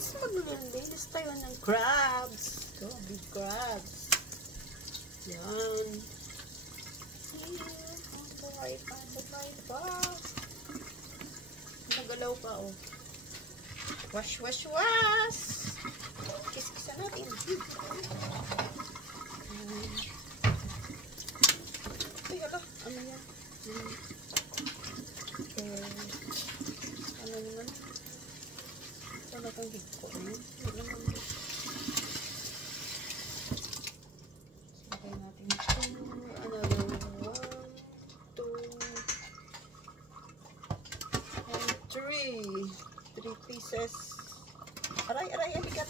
Guys, maglilinis tayo ng crabs. Ito, big crabs. Yan. Buhay pa. Nagalaw pa, oh. Wash. Kiss-kisan natin. Ay, hala. Ano yan? Okay. Ano naman? Wala kang higko. Wala naman. Sabay natin ito. Another 1, 2, and 3. 3 pieces. Aray, bigat.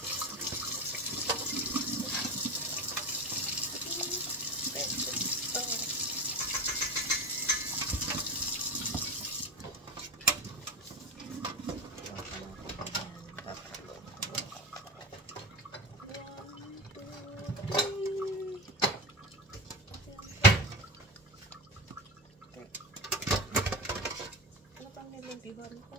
Bihan ko.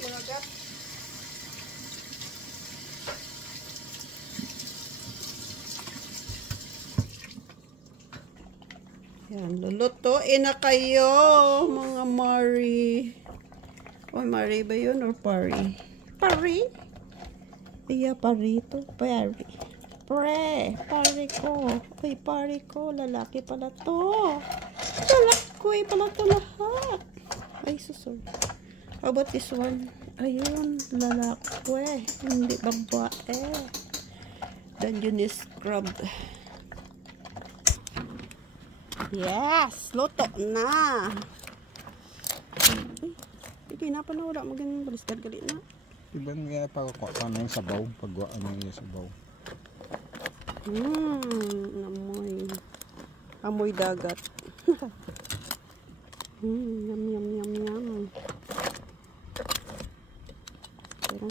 Managat. Yan, lulutuin na kayo, mga Mari. Oy, Mari ba yun or Pari? Pari? Iya, Pari ito. Pari. Pari ko. Uy, Pari ko. Lalaki pala to. Lalaki pala to lahat. Ay, susur. How about this one? Ayun, lalaki. Hindi babae. Then yun is scrub. Yes! Luto na! Hindi na pa na wala maging baliskad gali na. Iba nga pagkakuha pa na yung sabaw. Pagkuha na yung sabaw. Amoy dagat. Yum. Pero